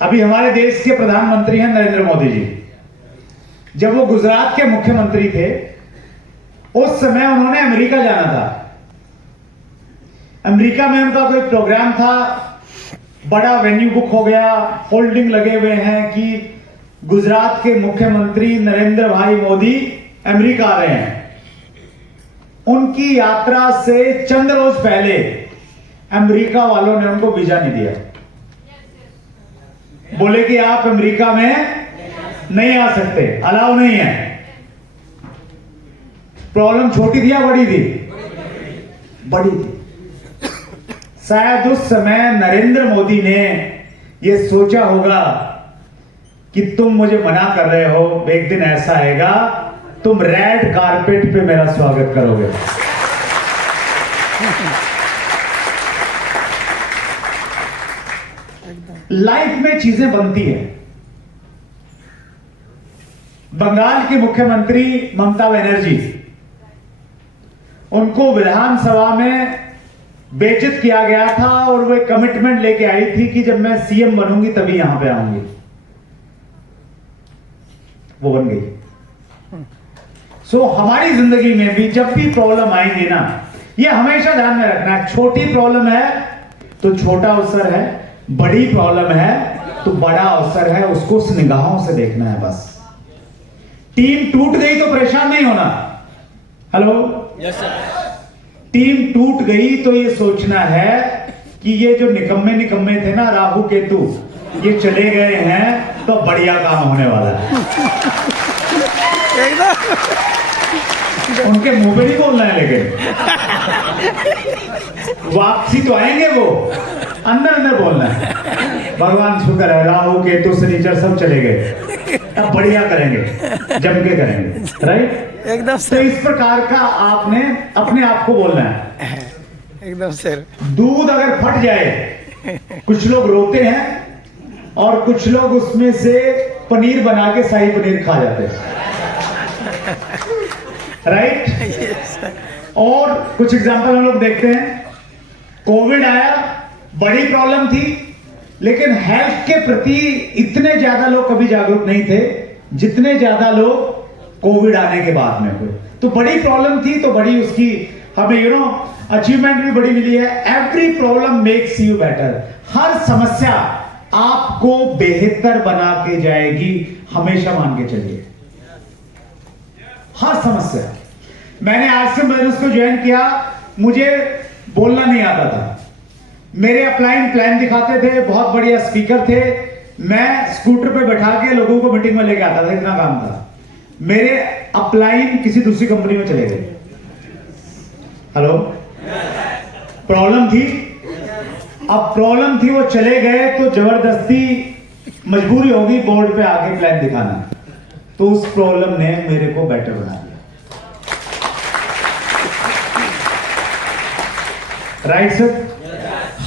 अभी हमारे देश के प्रधानमंत्री हैं नरेंद्र मोदी जी। जब वो गुजरात के मुख्यमंत्री थे उस समय उन्होंने अमेरिका जाना था। अमेरिका में उनका कोई प्रोग्राम था, बड़ा वेन्यू बुक हो गया, होल्डिंग लगे हुए हैं कि गुजरात के मुख्यमंत्री नरेंद्र भाई मोदी अमेरिका आ रहे हैं। उनकी यात्रा से चंद रोज पहले अमेरिका वालों ने उनको वीजा नहीं दिया। बोले कि आप अमेरिका में नहीं आ सकते, अलाउ नहीं है। प्रॉब्लम छोटी थी या बड़ी थी? बड़ी थी। शायद उस समय नरेंद्र मोदी ने यह सोचा होगा कि तुम मुझे मना कर रहे हो, एक दिन ऐसा आएगा तुम रेड कारपेट पे मेरा स्वागत करोगे। लाइफ में चीजें बनती हैं। बंगाल की मुख्यमंत्री ममता बनर्जी, उनको विधानसभा में बेइज्जत किया गया था और वो कमिटमेंट लेके आई थी कि जब मैं सीएम बनूंगी तभी यहां पे आऊंगी। वो बन गई। हमारी जिंदगी में भी जब भी प्रॉब्लम आएंगी ना, ये हमेशा ध्यान में रखना है, छोटी प्रॉब्लम है तो छोटा अवसर है, बड़ी प्रॉब्लम है तो बड़ा अवसर है, उसको उस निगाहों से देखना है बस। टीम टूट गई तो परेशान नहीं होना। Hello, yes sir. टीम टूट गई तो ये सोचना है कि ये जो निकम्मे थे ना राहु केतु, ये चले गए हैं तो बढ़िया काम होने वाला है। उनके मुंह पे नहीं बोलना है, लेकिन वापसी तो आएंगे, वो अंदर अंदर बोलना है। भगवान शुक्र है राहु केतु शनिचर सब चले गए, अब बढ़िया करेंगे, जम के करेंगे। राइट, एकदम तो इस प्रकार का आपने अपने आप को बोलना है। एकदम सर। दूध अगर फट जाए, कुछ लोग रोते हैं और कुछ लोग उसमें से पनीर बना के शाही पनीर खा जाते हैं। राइट। और कुछ एग्जांपल हम लोग देखते हैं। कोविड आया, बड़ी प्रॉब्लम थी, लेकिन हेल्थ के प्रति इतने ज्यादा लोग कभी जागरूक नहीं थे जितने ज्यादा लोग कोविड आने के बाद में हुए। तो बड़ी प्रॉब्लम थी, तो बड़ी उसकी हमें अचीवमेंट भी बड़ी मिली है। Every problem makes you better. हर समस्या आपको बेहतर बना के जाएगी, हमेशा मान के चलिए। हर समस्या। मैंने आरसीएम बिजनेस को ज्वाइन किया, मुझे बोलना नहीं आता था। मेरे अपलाइन प्लान दिखाते थे, बहुत बढ़िया स्पीकर थे, मैं स्कूटर पे बैठा के लोगों को मीटिंग में लेके आता था, इतना काम था। मेरे अपलाइन किसी दूसरी कंपनी में चले गए। हेलो, प्रॉब्लम थी। अब प्रॉब्लम थी, वो चले गए तो जबरदस्ती मजबूरी होगी बोर्ड पे आके प्लान दिखाना। तो उस प्रॉब्लम ने मेरे को बेटर बना दिया। Right sir.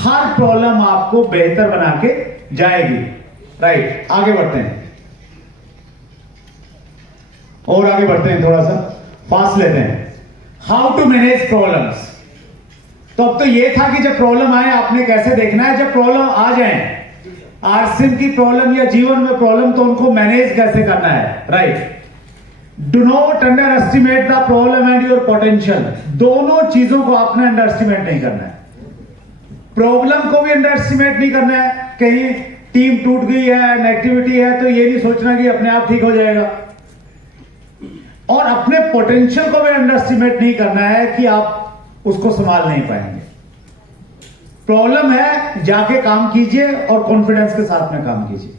हर प्रॉब्लम आपको बेहतर बना के जाएगी। राइट, आगे बढ़ते हैं और आगे बढ़ते हैं, थोड़ा सा फास्ट लेते हैं। How to manage problems. तो अब तो ये था कि जब प्रॉब्लम आए आपने कैसे देखना है। जब प्रॉब्लम आ जाए, आरसीएम की प्रॉब्लम या जीवन में प्रॉब्लम, तो उनको मैनेज कैसे करना है। Right. Do not under estimate the problem and your potential. दोनों चीजों को आपने अंडर एस्टिमेट नहीं करना है। प्रॉब्लम को भी अंडर एस्टिमेट नहीं करना है। कहीं टीम टूट गई है, नेगेटिविटी है, तो ये नहीं सोचना कि अपने आप ठीक हो जाएगा। और अपने पोटेंशियल को भी अंडर एस्टिमेट नहीं करना है कि आप उसको संभाल नहीं पाएंगे। प्रॉब्लम है, जाके काम कीजिए और कॉन्फिडेंस के साथ में काम कीजिए।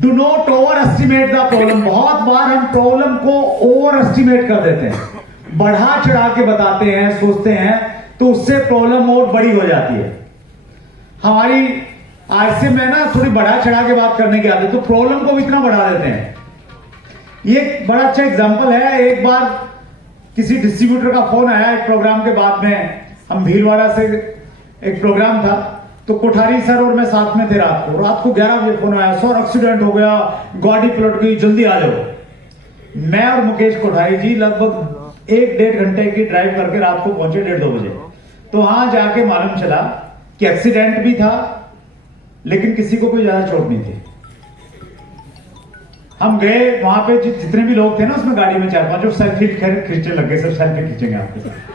Do not over estimate the problem. बहुत बार हम प्रॉब्लम को ओवर एस्टिमेट कर देते हैं, बढ़ा चढ़ा के बताते हैं, सोचते हैं, तो उससे प्रॉब्लम और बड़ी हो जाती है। हमारी आरसीएम में ना थोड़ी बढ़ा चढ़ा के बात करने की आदत, तो प्रॉब्लम को भी इतना बढ़ा देते हैं। ये बड़ा अच्छा एग्जांपल है। एक बार किसी डिस्ट्रीब्यूटर का फोन आया एक प्रोग्राम के बाद में, हम भीलवाड़ा से एक प्रोग्राम था, तो कोठारी सर और मैं साथ में थे। रात को 11 बजे फोन आया, सर एक्सीडेंट हो गया, गाड़ी पलट गई, जल्दी आ जाओ। मैं और मुकेश कोठारी जी लगभग 1-1.5 घंटे की ड्राइव करके रात को पहुंचे 1:30-2 बजे। तो वहां जाके मालूम चला कि एक्सीडेंट भी था, लेकिन किसी को कोई ज्यादा चोट नहीं थी। हम गए वहां पे, जितने भी लोग थे ना उसमें गाड़ी में 4-5 जो सेल्फी खींचने लग गए, सब सेल्फी खींचेंगे आपके साथ।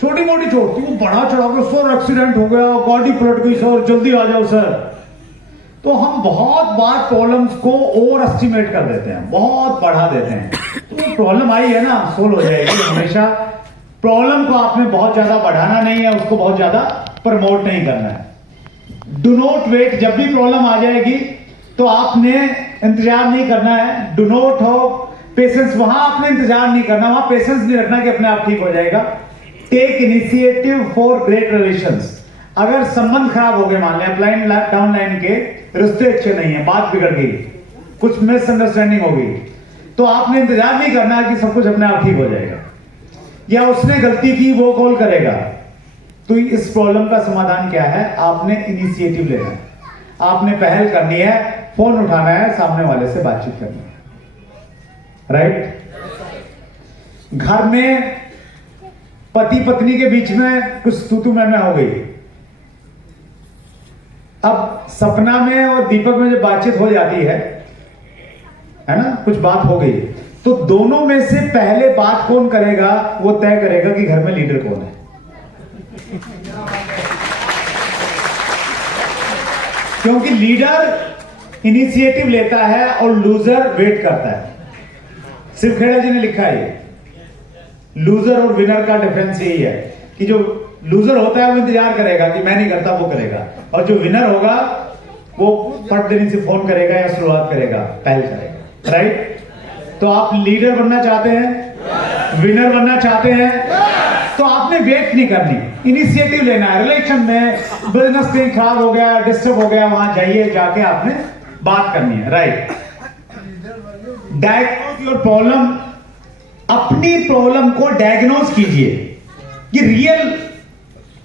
छोटी मोटी चोट थी, वो बड़ा चढ़ा के सर एक्सीडेंट हो गया, गाड़ी पलट गई सर, जल्दी आ जाओ सर। तो हम बहुत बार प्रॉब्लम्स को ओवर एस्टिमेट कर देते हैं, बहुत बढ़ा देते हैं। तो प्रॉब्लम आई है ना, सोल्व हो जाएगी। हमेशा प्रॉब्लम को आपने बहुत ज्यादा बढ़ाना नहीं है, उसको बहुत ज्यादा प्रमोट नहीं करना है। डू नॉट वेट, जब भी प्रॉब्लम आ जाएगी तो आपने इंतजार नहीं करना है। डू नॉट हैव पेशेंस, वहां आपने इंतजार नहीं करना, वहां पेशेंस नहीं रखना कि अपने आप ठीक हो जाएगा। Take initiative for great relations. अगर संबंध खराब हो गए, मान लें लाइन डाउन लाइन के रिश्ते अच्छे नहीं है, बात बिगड़ गई, कुछ मिसअंडरस्टैंडिंग हो गई, तो आपने इंतजार नहीं करना कि सब कुछ अपने आप ठीक हो जाएगा, या उसने गलती की वो कॉल करेगा। तो इस प्रॉब्लम का समाधान क्या है? आपने इनिशिएटिव लेना है, आपने पहल करनी है, फोन उठाना है, सामने वाले से बातचीत करनी है, राइट? घर में पति पत्नी के बीच में कुछ तू मैं हो गई। अब सपना में और दीपक में जब बातचीत हो जाती है ना, कुछ बात हो गई, तो दोनों में से पहले बात कौन करेगा वो तय करेगा कि घर में लीडर कौन है। क्योंकि लीडर इनिशिएटिव लेता है और लूजर वेट करता है। शिवखेड़ा जी ने लिखा है, लूजर और विनर का डिफरेंस यही है कि जो लूजर होता है वो इंतजार करेगा कि मैं नहीं करता, वो करेगा, और जो विनर होगा वो फट देने से फोन करेगा या शुरुआत करेगा, पहल करेगा, राइट? तो आप लीडर बनना चाहते हैं, विनर बनना चाहते हैं, तो आपने वेट नहीं करनी, इनिशिएटिव लेना है। रिलेशन में बिजनेस कहीं खराब हो गया, डिस्टर्ब हो गया, वहां जाइए, जाके आपने बात करनी है, राइट? डायग्नोज योर प्रॉब्लम, अपनी प्रॉब्लम को डायग्नोज कीजिए कि रियल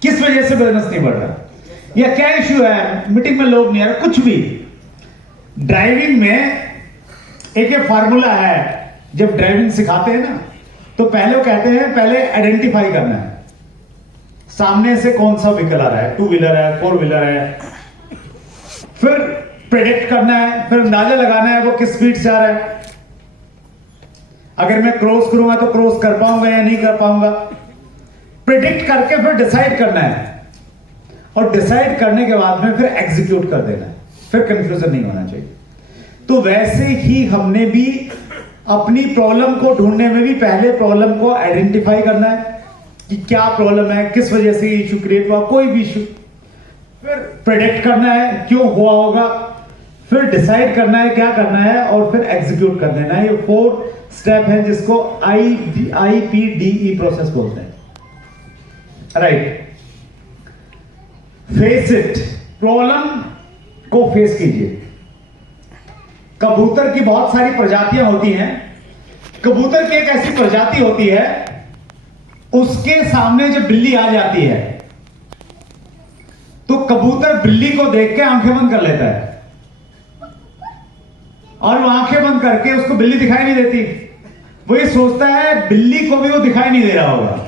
किस वजह से बिजनेस नहीं बढ़ रहा, या क्या इश्यू है, मीटिंग में लोग नहीं आ रहे, कुछ भी। ड्राइविंग में एक फार्मूला है, जब ड्राइविंग सिखाते हैं ना, तो पहले वो कहते हैं पहले आइडेंटिफाई करना है सामने से कौन सा व्हीकल आ रहा है, 2 व्हीलर है, 4 व्हीलर है, फिर प्रेडिक्ट करना है, फिर अंदाजा लगाना है वो किस स्पीड से आ रहा है। अगर मैं क्रॉस करूंगा तो क्रॉस कर पाऊंगा या नहीं कर पाऊंगा, प्रेडिक्ट करके फिर डिसाइड करना है, और डिसाइड करने के बाद में फिर एग्जीक्यूट कर देना है, फिर कंफ्यूजन नहीं होना चाहिए। तो वैसे ही हमने भी अपनी प्रॉब्लम को ढूंढने में भी पहले प्रॉब्लम को आइडेंटिफाई करना है कि क्या प्रॉब्लम है, किस वजह से इशू क्रिएट हुआ, कोई भी इशू, फिर प्रेडिक्ट करना है क्यों हुआ होगा, फिर डिसाइड करना है क्या करना है, और फिर एग्जीक्यूट कर देना है। ये 4 स्टेप है जिसको IPDE प्रोसेस बोलते हैं, राइट? फेस इट, प्रॉब्लम को फेस कीजिए। कबूतर की बहुत सारी प्रजातियां होती हैं, कबूतर की एक ऐसी प्रजाति होती है, उसके सामने जब बिल्ली आ जाती है तो कबूतर बिल्ली को देख के आंखें बंद कर लेता है, और वो आंखें बंद करके उसको बिल्ली दिखाई नहीं देती, वो ये सोचता है बिल्ली को भी वो दिखाई नहीं दे रहा होगा,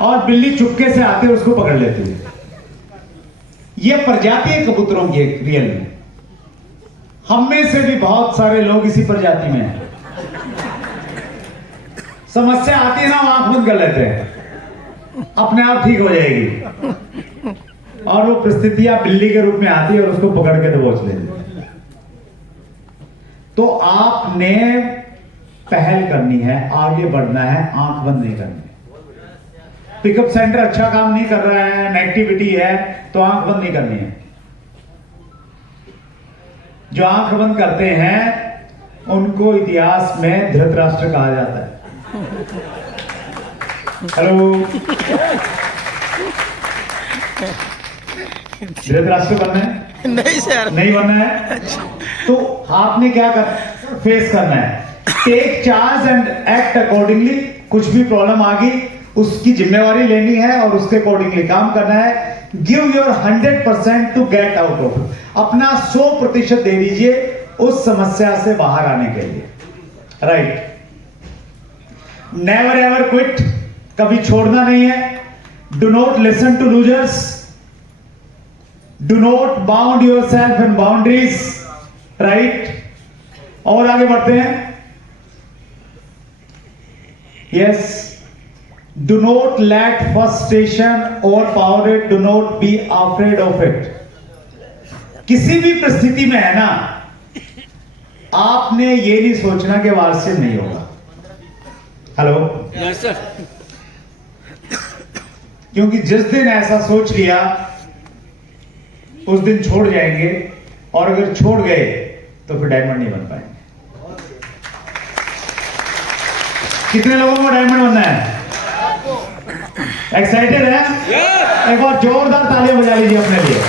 और बिल्ली चुपके से आते उसको पकड़ लेती है। यह प्रजाति है कबूतरों की एक रियल में। हम में से भी बहुत सारे लोग इसी प्रजाति में हैं। समस्या आती है ना, वो आंख बंद कर लेते हैं, अपने आप ठीक हो जाएगी, और वो परिस्थितियां बिल्ली के रूप में आती है और उसको पकड़ के दबोच लेती है। तो आपने पहल करनी है, आगे बढ़ना है, आंख बंद नहीं करनी। पिकअप सेंटर अच्छा काम नहीं कर रहा है, नेगेटिविटी है, तो आंख बंद नहीं करनी है। जो आंख बंद करते हैं उनको इतिहास में धृतराष्ट्र कहा जाता है। हेलो, धृतराष्ट्र बनना है? नहीं सर, नहीं बनना है। तो आपने क्या करना, फेस करना है, take charge and act accordingly. कुछ भी प्रॉब्लम आ गई उसकी जिम्मेवारी लेनी है और उसके अकॉर्डिंगली काम करना है। Give your 100% to get out of, अपना 100% दे दीजिए उस समस्या से बाहर आने के लिए, राइट? नेवर एवर क्विट, कभी छोड़ना नहीं है। Do not listen to losers, do not bound your self in boundaries, right. और आगे बढ़ते हैं। Yes, do not let frustration overpower it, do not be afraid of it. किसी भी परिस्थिति में है ना, आपने ये नहीं सोचना कि वारसिम नहीं होगा। Hello, yes sir. क्योंकि जिस दिन ऐसा सोच लिया उस दिन छोड़ जाएंगे, और अगर छोड़ गए तो फिर डायमंड नहीं बन पाएंगे। कितने लोगों को डायमंड बनना है? एक्साइटेड है? एक बार जोरदार तालियां बजा लीजिए अपने लिए।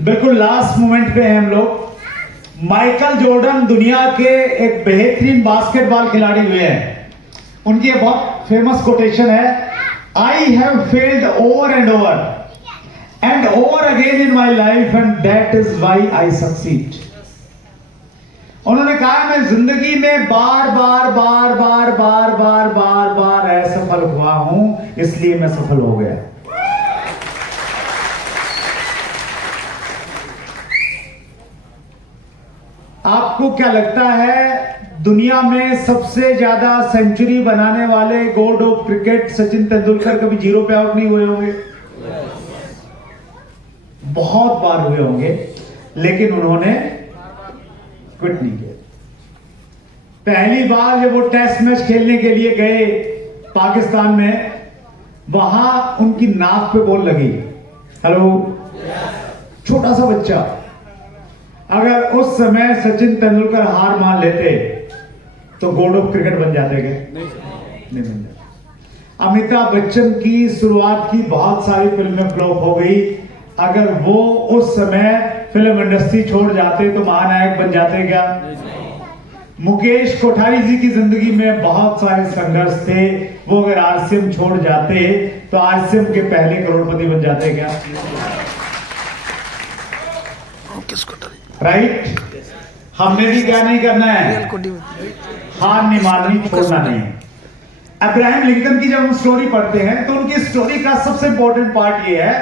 बिल्कुल लास्ट मोमेंट पे हैं हम लोग। माइकल जॉर्डन दुनिया के एक बेहतरीन बास्केटबॉल खिलाड़ी हुए हैं। उनकी एक बहुत फेमस कोटेशन है, I have failed over and over again in my life and that is why I succeed. उन्होंने कहा मैं जिंदगी में बार बार बार बार बार बार बार बार असफल हुआ हूं, इसलिए मैं सफल हो गया। आपको क्या लगता है दुनिया में सबसे ज्यादा सेंचुरी बनाने वाले God of cricket Sachin Tendulkar कभी जीरो पे आउट नहीं हुए होंगे? बहुत बार हुए होंगे, लेकिन उन्होंने क्विट नहीं किया। पहली बार जब वो टेस्ट मैच खेलने के लिए गए पाकिस्तान में, वहां उनकी नाक पे बॉल लगी। हेलो, छोटा सा बच्चा। अगर उस समय सचिन तेंदुलकर हार मान लेते तो गॉड ऑफ क्रिकेट बन जाते क्या? नहीं बन जाते। अमिताभ बच्चन की शुरुआत की बहुत सारी फिल्में फ्लॉप हो गई। अगर वो उस समय फिल्म इंडस्ट्री छोड़ जाते तो महानायक बन जाते क्या? मुकेश कोठारी जी की जिंदगी में बहुत सारे संघर्ष थे। वो अगर आरसीएम छोड़ जाते तो आरसीएम के पहले करोड़पति बन जाते क्या? राइट। हमने भी क्या नहीं करना है, हार नहीं माननी, छोड़ना नहीं। अब्राहम लिंकन की जब हम स्टोरी पढ़ते हैं तो उनकी स्टोरी का सबसे इंपॉर्टेंट पार्ट ये है,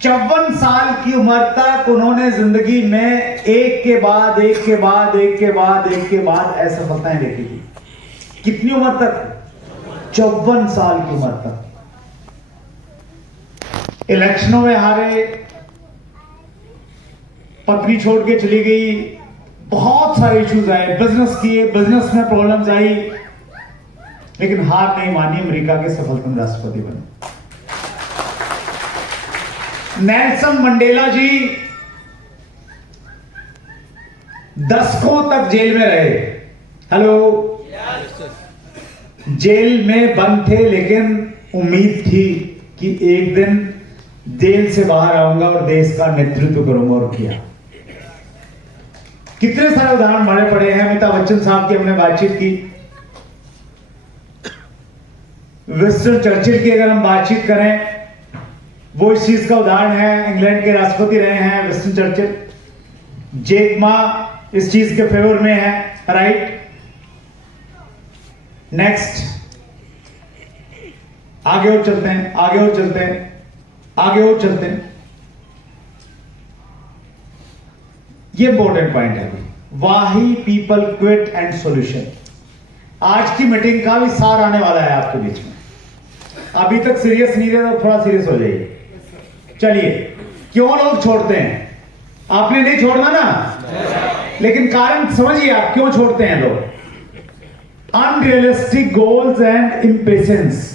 54 साल की उम्र तक उन्होंने जिंदगी में एक के बाद एक के बाद एक के बाद एक के बाद असफलताएं देखी थी। कितनी उम्र तक? 54 साल की उम्र तक। इलेक्शनों में हारे, पत्नी छोड़ के चली गई, बहुत सारे इश्यूज आए, बिजनेस किए, बिजनेस में प्रॉब्लम्स आई, लेकिन हार नहीं मानी, अमेरिका के सफलतम राष्ट्रपति बने। नेल्सन मंडेला जी दशकों तक जेल में रहे। हेलो, जेल में बंद थे, लेकिन उम्मीद थी कि एक दिन जेल से बाहर आऊंगा और देश का नेतृत्व करूंगा, और किया। कितने सारे उदाहरण हमारे पड़े हैं। अमिताभ बच्चन साहब की हमने बातचीत की। विंस्टन चर्चिल की अगर हम बातचीत करें, वो इस चीज का उदाहरण है। इंग्लैंड के राष्ट्रपति रहे हैं विंस्टन चर्चिल। जैक मा इस चीज के फेवर में है, राइट। नेक्स्ट, आगे और चलते हैं, आगे और चलते हैं, आगे और चलते हैं। ये इंपॉर्टेंट पॉइंट है। वाही पीपल क्विट एंड सॉल्यूशन। आज की मीटिंग का भी सार आने वाला है आपके बीच में। अभी तक सीरियस नहीं रहे तो थोड़ा सीरियस हो जाइए। चलिए, क्यों लोग छोड़ते हैं? आपने नहीं छोड़ना ना, लेकिन कारण समझिए आप क्यों छोड़ते हैं लोग। Unrealistic goals and impatience.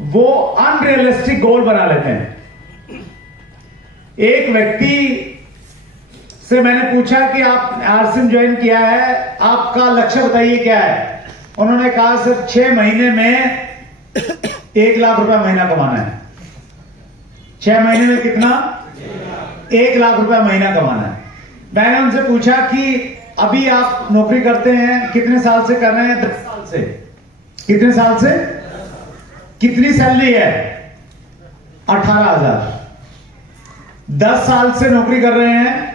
वो अनरियलिस्टिक गोल बना लेते हैं। एक व्यक्ति से मैंने पूछा कि आप आरसीएम ज्वाइन किया है, आपका लक्ष्य बताइए क्या है? उन्होंने कहा सर 6 महीने में 1 लाख रुपया महीना कमाना है। 6 महीने में कितना? 1 लाख रुपया महीना कमाना है। मैंने उनसे पूछा कि अभी आप नौकरी करते हैं, कितने साल से कर रहे हैं? 10 साल से। कितने साल से? कितनी सैलरी है? 18,000। 10 साल से नौकरी कर रहे हैं,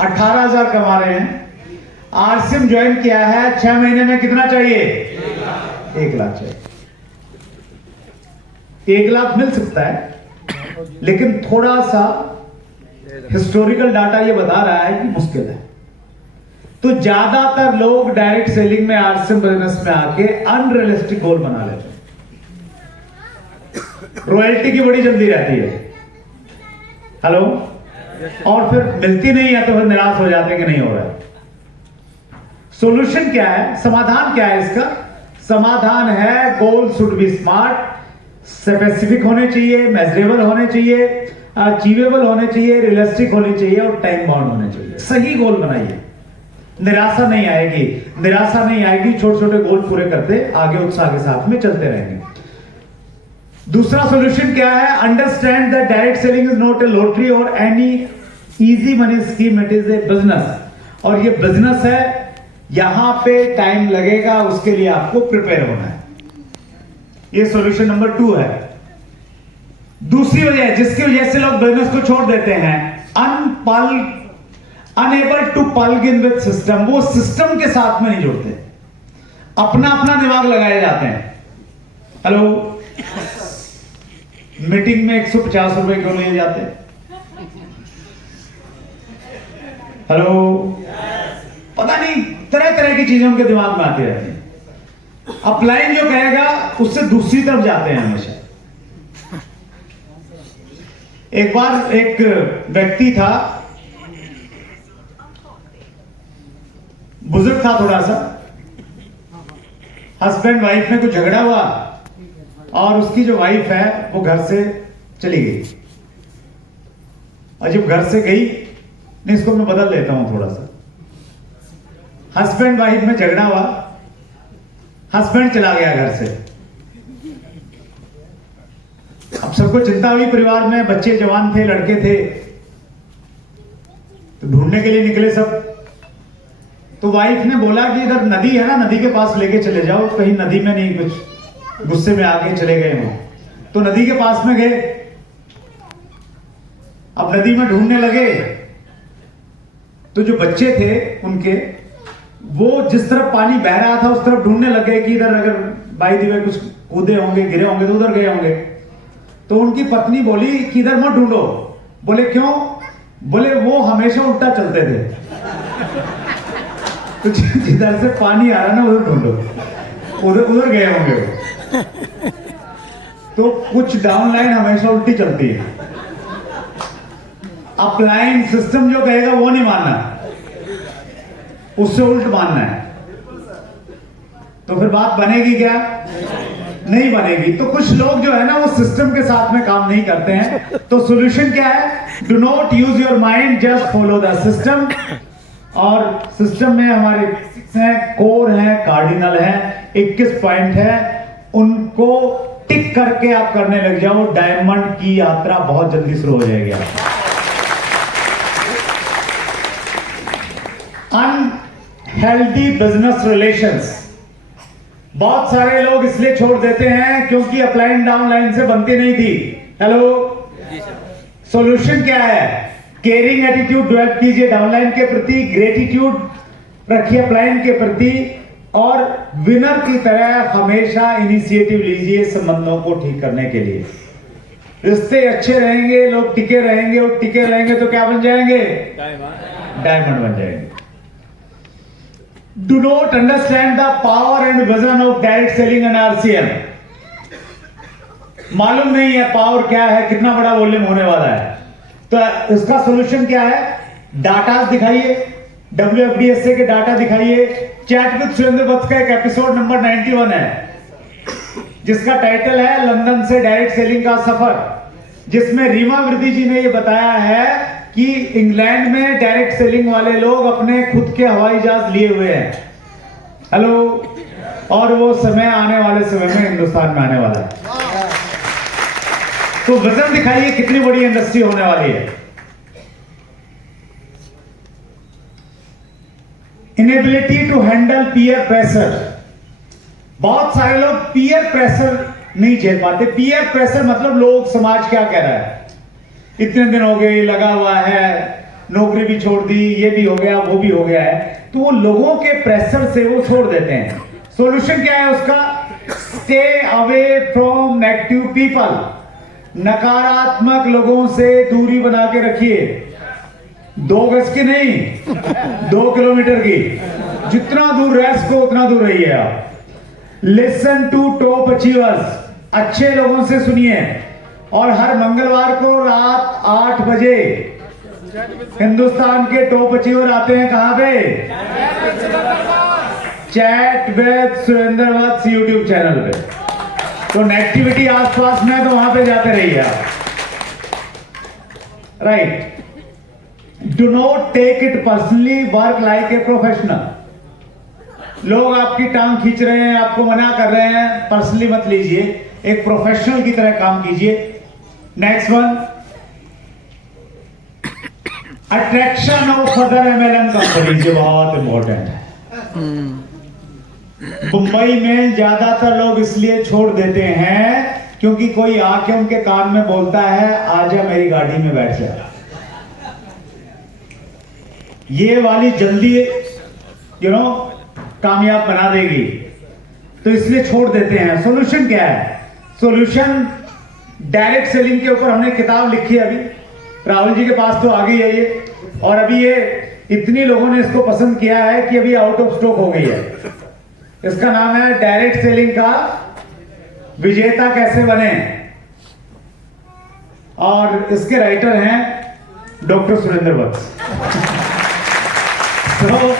18,000 कमा रहे हैं। आरसीएम ज्वाइन किया है 6 महीने में कितना चाहिए? 1 लाख चाहिए। 1 लाख मिल सकता है, लेकिन थोड़ा सा हिस्टोरिकल डाटा ये बता रहा है कि मुश्किल है। तो ज्यादातर लोग डायरेक्ट सेलिंग में, आरसीएम बिजनेस में आके अनरियलिस्टिक गोल बना लेते हैं। रॉयल्टी की बड़ी जल्दी रहती है, हेलो, और फिर मिलती नहीं है तो फिर निराश हो जाते हैं कि नहीं हो रहा है। सॉल्यूशन क्या है, समाधान क्या है इसका? समाधान है goal should be smart, specific होने चाहिए, मेजरेबल होने चाहिए, अचीवेबल होने चाहिए, रियलिस्टिक होने चाहिए और टाइम बाउंड होने चाहिए। सही गोल बनाइए, निराशा नहीं आएगी, निराशा नहीं आएगी। छोटे छोटे गोल पूरे करते आगे उत्साह के साथ में चलते रहेंगे। दूसरा सॉल्यूशन क्या है? Understand that direct selling is not a lottery or any easy money scheme, it is a business. और ये बिजनेस है, यहां पे टाइम लगेगा, उसके लिए आपको प्रिपेयर होना है। ये सॉल्यूशन नंबर 2 है। दूसरी वजह जिसकी वजह से लोग बिजनेस को छोड़ देते हैं, unable to plug in with system. वो सिस्टम के साथ में नहीं जुड़ते, अपना अपना दिमाग लगाए जाते हैं। हेलो, मीटिंग में 150 रुपए क्यों लिए जाते हैं? हेलो, पता नहीं तरह तरह की चीजें उनके दिमाग में आती रहती हैं। अपलाइन जो कहेगा उससे दूसरी तरफ जाते हैं हमेशा। एक बार एक व्यक्ति था, बुजुर्ग था थोड़ा सा, हस्बैंड वाइफ में कुछ झगड़ा हुआ और उसकी जो वाइफ है वो घर से चली गई। और जब घर से गई, नहीं इसको मैं बदल देता हूं थोड़ा सा, हस्बैंड वाइफ में झगड़ा हुआ, हस्बैंड चला गया घर से। अब सबको चिंता हुई परिवार में, बच्चे जवान थे, लड़के थे, तो ढूंढने के लिए निकले सब। तो वाइफ ने बोला कि इधर नदी है ना, नदी के पास लेके चले जाओ, कहीं नदी में नहीं कुछ गुस्से में आके चले गए हो। तो नदी के पास में गए। अब नदी में ढूंढने लगे तो जो बच्चे थे उनके, वो जिस तरफ पानी बह रहा था उस तरफ ढूंढने लगे कि इधर अगर बाई दी कुछ कूदे होंगे, गिरे होंगे तो उधर गए होंगे। तो उनकी पत्नी बोली कि इधर मत ढूंढो। बोले क्यों? बोले वो हमेशा उल्टा चलते थे, तो जिधर से पानी आ रहा ना उधर ढूंढो, उधर उधर गए होंगे वो। तो कुछ डाउन लाइन हमेशा उल्टी चलती है। अपलाइन सिस्टम जो कहेगा वो नहीं मानना, उससे उल्ट मानना है। तो फिर बात बनेगी क्या? नहीं बनेगी। तो कुछ लोग जो है ना वो सिस्टम के साथ में काम नहीं करते हैं। तो सॉल्यूशन क्या है? Do not use your mind, just follow the system. और सिस्टम में हमारे बेसिक्स हैं, कोर हैं, कार्डिनल हैं, 21 पॉइंट है, उनको टिक करके आप करने लग जाओ, डायमंड की यात्रा बहुत जल्दी शुरू हो जाएगी। अनहेल्दी बिजनेस रिलेशंस, बहुत सारे लोग इसलिए छोड़ देते हैं क्योंकि अपलाइन डाउनलाइन से बनती नहीं थी। हेलो, सॉल्यूशन क्या है? केयरिंग एटीट्यूड डेवलप कीजिए डाउनलाइन के प्रति, ग्रेटिट्यूड रखिए अपलाइन के प्रति, और विनर की तरह हमेशा इनिशिएटिव लीजिए संबंधों को ठीक करने के लिए। रिश्ते अच्छे रहेंगे, लोग टिके रहेंगे, और टिके रहेंगे तो क्या बन जाएंगे? डायमंड बन जाएंगे। Do not understand the power and vision of direct selling and RCM. मालूम नहीं है पावर क्या है, कितना बड़ा वॉल्यूम होने वाला है। तो इसका सॉल्यूशन क्या है? डाटा दिखाइए, WFDSA के डाटा दिखाइए। चैट विद सुरेंद्र वत्स का एक एपिसोड नंबर 91 है, जिसका टाइटल है लंदन से डायरेक्ट सेलिंग का सफर, जिसमें रीमा वृद्धि जी ने यह बताया है कि इंग्लैंड में डायरेक्ट सेलिंग वाले लोग अपने खुद के हवाई जहाज लिए हुए हैं। हेलो, और वो समय आने वाले समय में हिंदुस्तान में आने वाला है। तो विजन दिखाइए कितनी बड़ी इंडस्ट्री होने वाली है। Inability to handle peer pressure, बहुत सारे लोग पीयर प्रेशर नहीं झेल पाते। पीयर प्रेशर मतलब लोग, समाज क्या कह रहा है, इतने दिन हो गए लगा हुआ है, नौकरी भी छोड़ दी, ये भी हो गया, वो भी हो गया है, तो वो लोगों के प्रेशर से वो छोड़ देते हैं। सॉल्यूशन क्या है उसका? Stay away from negative people. नकारात्मक लोगों से दूरी बना के रखिए। 2 गज की नहीं, 2 किलोमीटर की। जितना दूर रह सको उतना दूर रहिए आप। लिसन टू टॉप अचीवर्स, अच्छे लोगों से सुनिए। और हर मंगलवार को रात 8 बजे हिंदुस्तान के टॉप अचीवर आते हैं कहां पे? Chat with Surendra Vats YouTube channel पे। तो नेगेटिविटी आसपास में है तो वहां पे जाते रहिए आप। Right, do not take it personally, work like a professional. लोग आपकी टांग खींच रहे हैं, आपको मना कर रहे हैं, पर्सनली मत लीजिए, एक प्रोफेशनल की तरह काम कीजिए। Next one, attraction of other MLM company, जो बहुत इंपॉर्टेंट है। मुंबई में ज्यादातर लोग इसलिए छोड़ देते हैं क्योंकि कोई आके उनके कान में बोलता है आजा मेरी गाड़ी में बैठ जा। ये वाली जल्दी कामयाब बना देगी, तो इसलिए छोड़ देते हैं। सॉल्यूशन क्या है? सॉल्यूशन डायरेक्ट सेलिंग के ऊपर हमने किताब लिखी है, अभी राहुल जी के पास तो आ गई है ये, और अभी ये इतनी लोगों ने इसको पसंद किया है कि अभी आउट ऑफ स्टॉक हो गई है। इसका नाम है डायरेक्ट सेलिंग का विजेता कैसे बने, और इसके राइटर हैं डॉक्टर सुरेंद्र वत्स। तो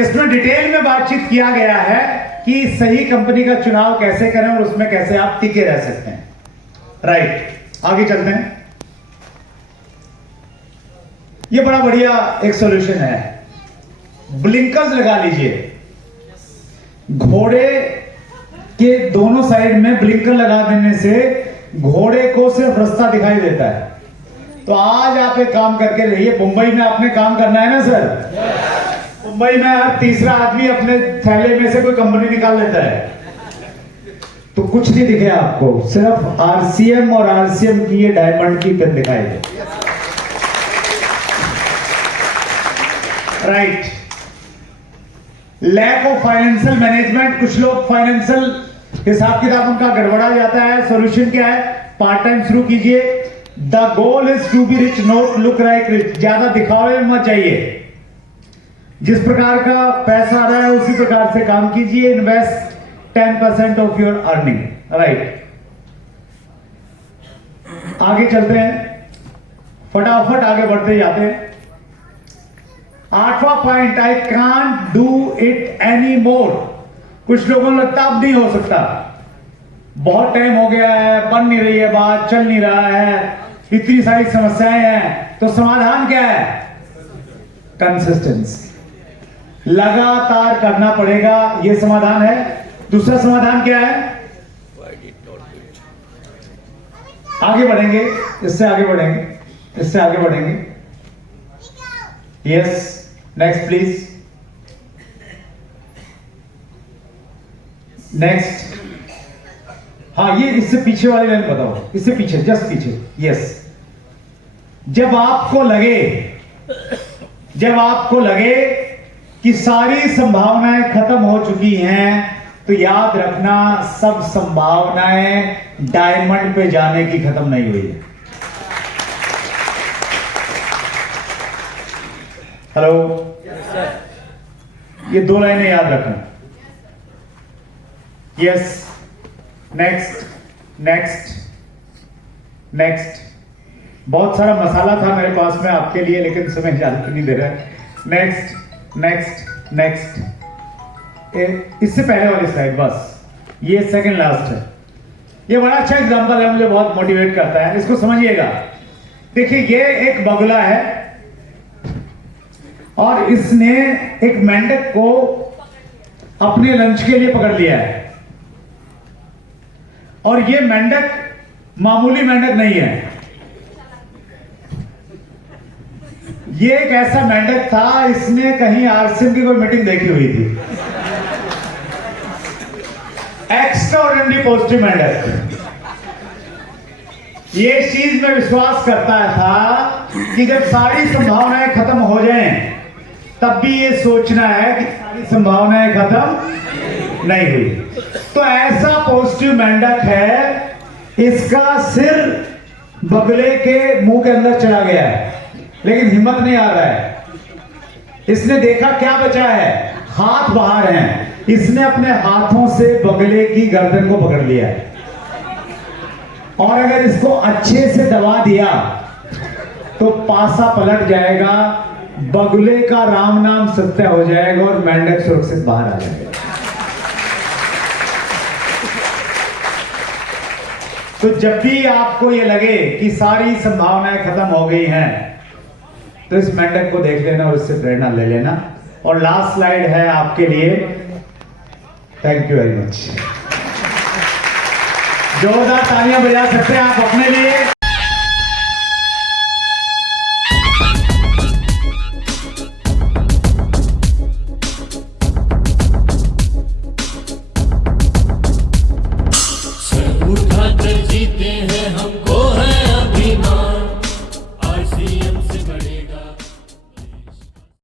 इसमें डिटेल में बातचीत किया गया है कि सही कंपनी का चुनाव कैसे करें और उसमें कैसे आप टिके रह सकते हैं। राइट, आगे चलते हैं। ये बड़ा बढ़िया एक सॉल्यूशन है, ब्लिंकर्स लगा लीजिए। घोड़े के दोनों साइड में ब्लिंकर लगा देने से घोड़े को सिर्फ रास्ता दिखाई देता है। तो आज आप एक काम करके रहिए। मुंबई में आपने काम करना है ना सर? मुंबई में हर तीसरा आदमी अपने थैले में से कोई कंपनी निकाल लेता है, तो कुछ नहीं दिखे आपको, सिर्फ आरसीएम और आरसीएम की ये डायमंड की पिन दिखाई दे। Right, lack of financial management. कुछ लोग फाइनेंशियल हिसाब किताब उनका गड़बड़ा जाता है। सॉल्यूशन क्या है? पार्ट टाइम शुरू कीजिए। The goal is to be rich, not look like rich. ज्यादा दिखावे में मत चाहिए। जिस प्रकार का पैसा आ रहा है उसी प्रकार से काम कीजिए। Invest 10% of your earning. Right, आगे चलते हैं, फटाफट आगे बढ़ते जाते हैं। 8वां point, I can't do it any more. कुछ लोगों को लगता अब नहीं हो सकता, बहुत टाइम हो गया है, बन नहीं रही है बात, चल नहीं रहा है, इतनी सारी समस्याएं हैं। तो समाधान क्या है? कंसिस्टेंसी, लगातार करना पड़ेगा, यह समाधान है। दूसरा समाधान क्या है? आगे बढ़ेंगे, इससे आगे बढ़ेंगे, इससे आगे बढ़ेंगे। Yes, next please, next. हाँ, ये इससे पीछे वाली लाइन बताओ, इससे पीछे, जस्ट पीछे। यस, जब आपको लगे कि सारी संभावनाएं खत्म हो चुकी हैं, तो याद रखना सब संभावनाएं डायमंड पे जाने की खत्म नहीं हुई है। हेलो, ये 2 लाइनें याद रखना। Yes, next, next, next. बहुत सारा मसाला था मेरे पास में आपके लिए, लेकिन समय ज्यादा नहीं दे रहा है। Next, next, next. इससे पहले वाली स्लाइड, बस ये सेकंड लास्ट है। ये बड़ा अच्छा एग्जांपल है, मुझे बहुत मोटिवेट करता है, इसको समझिएगा। देखिए, ये एक बगुला है और इसने एक मेंढक को अपने लंच के लिए पकड़ लिया है। और ये मेंढक मामूली मेंढक नहीं है, ये एक ऐसा मेंढक था, इसने कहीं आरसीएम की कोई मीटिंग देखी हुई थी। एक्स्ट्राऑर्डिनरी पॉजिटिव मेंढक। ये इस चीज में विश्वास करता था कि जब सारी संभावनाएं खत्म हो जाएं तब भी ये सोचना है कि सारी संभावनाएं खत्म नहीं हुई। तो ऐसा पॉजिटिव मेंढक है, इसका सिर बगले के मुंह के अंदर चला गया है लेकिन हिम्मत नहीं आ रहा है। इसने देखा क्या बचा है, हाथ बाहर हैं, इसने अपने हाथों से बगले की गर्दन को पकड़ लिया है और अगर इसको अच्छे से दबा दिया तो पासा पलट जाएगा, बगले का राम नाम सत्य हो जाएगा और मेंढक सुरक्षित बाहर आ जाएगा। तो जब भी आपको ये लगे कि सारी संभावनाएं खत्म हो गई हैं तो इस मेंढक को देख लेना और इससे प्रेरणा ले लेना। और लास्ट स्लाइड है आपके लिए। Thank you very much. जोरदार तालियां बजा सकते हैं आप अपने लिए।